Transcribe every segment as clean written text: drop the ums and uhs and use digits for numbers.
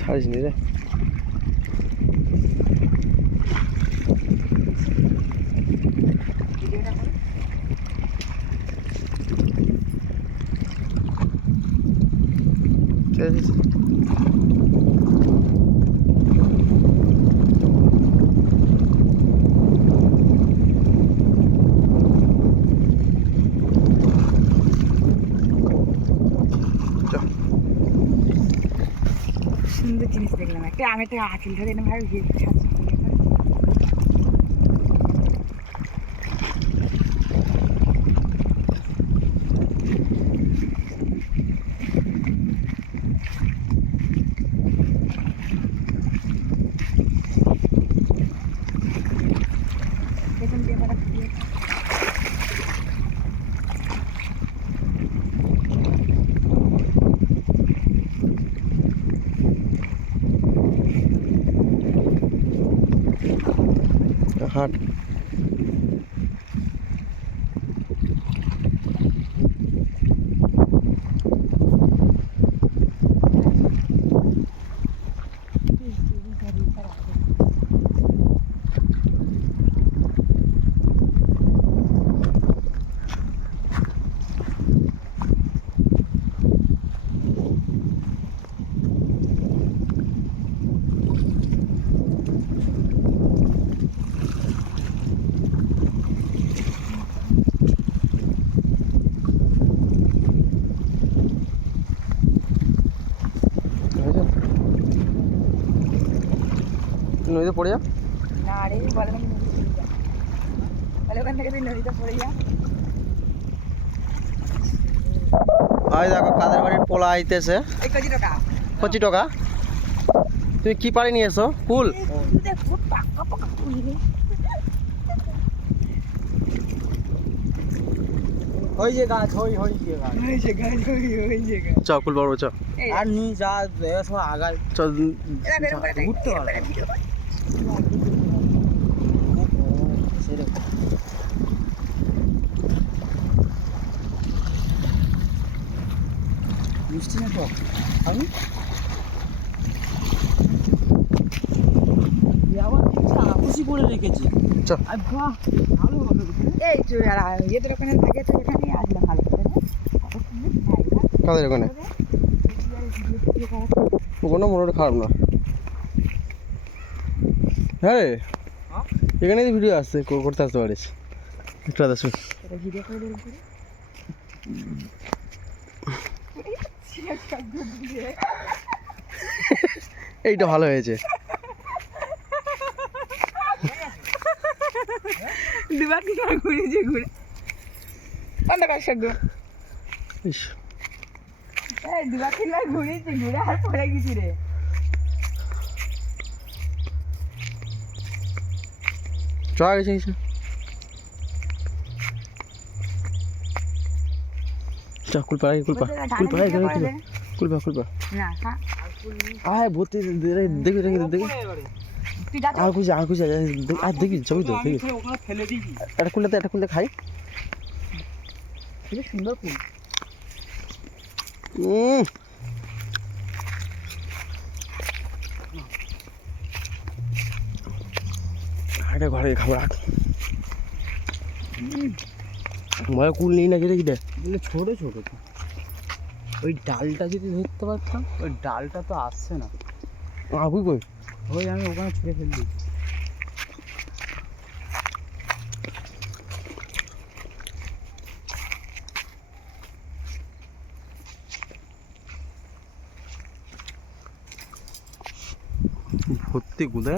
ছাড়িস নি রে। সুন্দর জিনিস দেখলাম একটা, আমি একটা আঁকিল ধরে এনে ভাবে হাট নদীতে পড়ে যা। না রে, বলে নাকি নদীতে পড়ে যা, বলে ওখান থেকে তুই নদীতে পড়ে যা। আজ দেখো কাদের বাড়ির পোলা আইতেছে। কচি টাকা তুমি কি পাড়ি নিয়ে এসো? কুল ওই যে গাছ, ওই যে গাছ, চ কুল বড় চ। আর নি যা সব আগায় চল ঘুরতে পারবে। মিষ্টি না তো আমি আবার আপুসি করে রেখেছি। চল বাহ, ভালো হবে। এই এদের ওখানে থাকে তো, এখানে আসলে ভালো করে কাদের ওখানে কোনো মনে খারাপ না। হ্যাঁ রে, এখানে ভিডিও আসছে, করতে আসতে পারিস একটু আদা শুন। ভিডিও করে দেবো এইটা ভালো হয়েছে। দুবার তিনবার ঘুরেছে, ঘুরে বন্ধ কর শব্দ। এই দুবার তিনবার ঘুরেছে, ঘুরে আর পড়ে গেছি রে। চড়া গেছে কিছু কুলপা কুলপা কুলপা কুলপা কুলপা না আয় ভর্তি দেখবি দেখবি দেখবি আর খুঁজে আর দেখবি ছবি তো দেখবি। একটা খুলতে খাই। সুন্দর ফুল। এটা ঘরে খাবো রাখ। ময় কুল নেই না কেটে কেটে ছোট ছোট তো, ওই ডালটা যদি ধরতে পারতাম। ওই ডালটা তো আসছে না। আগুই কই ওই আমি ওখানে ছুঁড়ে ফেলে দিয়েছি। ভর্তি গুদা।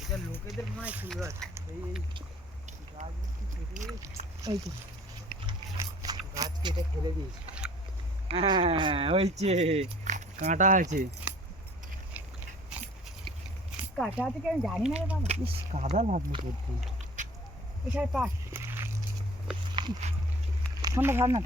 এটা লোক এদের মনে হয় ফুল গাছ এই গাছ কেটে এই তো গাছ কেটে ফেলে দিয়েছে। হ্যাঁ হয়েছে, কাঁটা আছে। কাটা আছে কি আমি জানি না রে বাবা। ইস কাদা লাগলো করতে। এসব পাস ফোনটা ভাব না।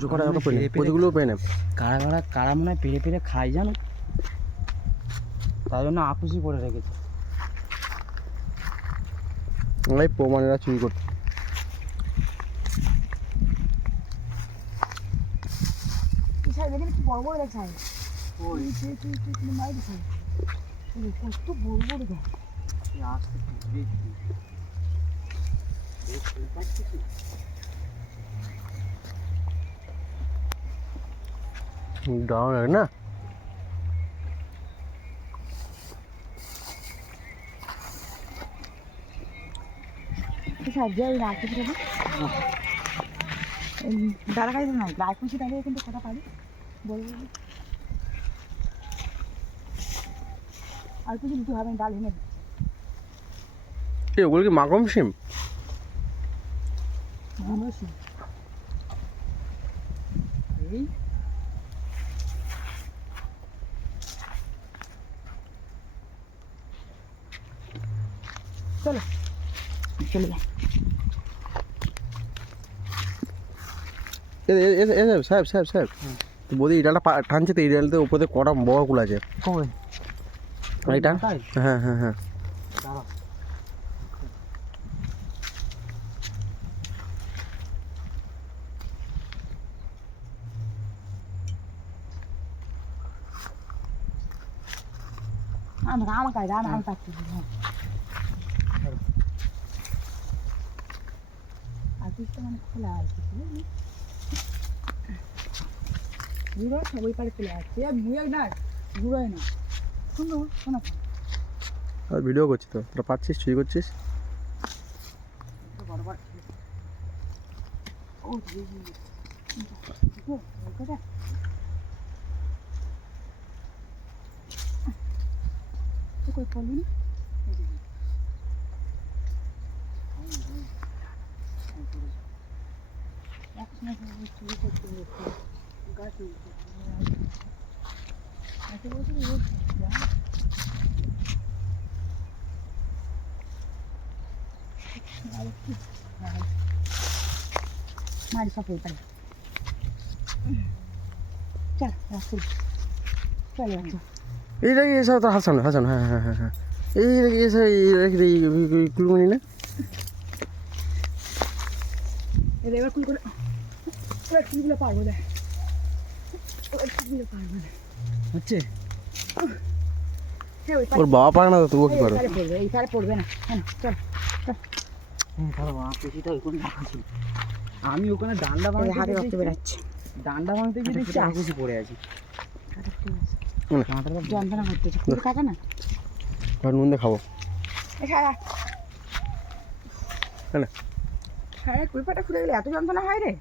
জোকাটা যত পেলে প্রতিগুলোও পেয়ে নেব। কারা মনে হয় পেরে পেরে খায় জানো, তাই জন্য আপুসি করে রেখেছে। এই প্রমাণেরা চুরি করতে। সাইড দেখেন কি বড় বড় দেখ সাইড। ওই তুই মাইরি সাইড কত বড় বড় দেখ। ডাউন লাগে না সাইড দিয়ে ওই রাখতে পারবো দাদা খাই না লাইফ পুষি থাকে কিন্তু কথা পারি বলবো আর কিছু দিতে হবে ডাল এনে ওগুলো কি মাগম সিম? এই চলো চলে যা সাহেব সাহেব সাহেব তো বৌদি এই ডালটা টানছে তো এই ডালতে উপরে কটা বড় কুল আছে কই এইটা? হ্যাঁ হ্যাঁ হ্যাঁ দাঁড়া আমাকে আমি পাচ্ছি আর পিসটা মানে খোলা আছে বুঝলি বুড়ো সবাই পারে খোলা আছে বুড়ো না বুড়োই না শোনো শোনো আর ভিডিও করছি তো তোরা পাচ্ছিস চুরি করছিস ও কই পড়লি না চুরি করতে গাছ বলছি মারি সব পাই চল রাখুন চলে আসো এইটা কি এসব তো হাসানো হাসানো হ্যাঁ হ্যাঁ হ্যাঁ হ্যাঁ এই এসে কুলমনি না এবার কুল করে এবার কুলগুলো পারবো দেখ এবার কুলগুলো পারবো না হচ্ছে হ্যাঁ ওই ওর বাবা পারে না তো তুইও কি পারো পড়বে এই পারে পড়বে না হ্যাঁ চল আমি ওখানে ডান্ডা হাতে রক্ত ভাঙতে বেরাচ্ছে ডান্ডা ভাঙতে গিয়ে দেখছি আকুশি পড়ে আছে। যন্ত্রণা করতেছে কুল কাটা না আর নুন দিয়ে খাবো হ্যাঁ হ্যাঁ হ্যাঁ কুল পাটা খুলে গেলে এত যন্ত্রণা হয় রে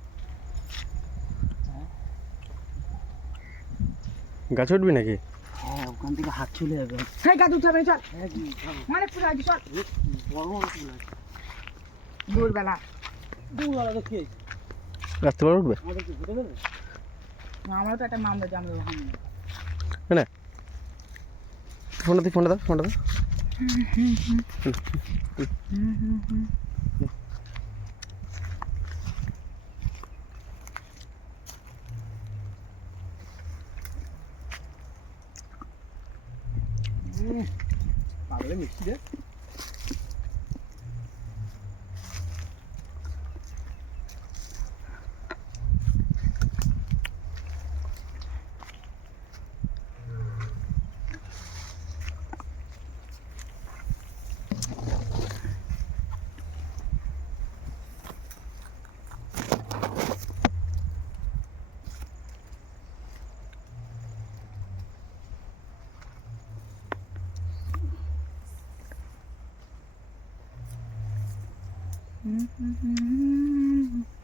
গাছ উঠবি নাকি? হ্যাঁ ওখান থেকে হাত চলে যাবে। হ্যাঁ গাছ উঠতে হবে চল মানে ফুল আছে চল বড় বড় ফুল আছে। দূরবেলা দূরবেলা তো খেয়ে রাত্রেবেলা উঠবে আমাদের কি ঘুরে দেবে? আমারও তো একটা মামলা জানলো হ্যাঁ ফোনটা দিই ফোনটা দাও ফোনটা দাও পাগলে মিষ্টি রে Mm-hmm.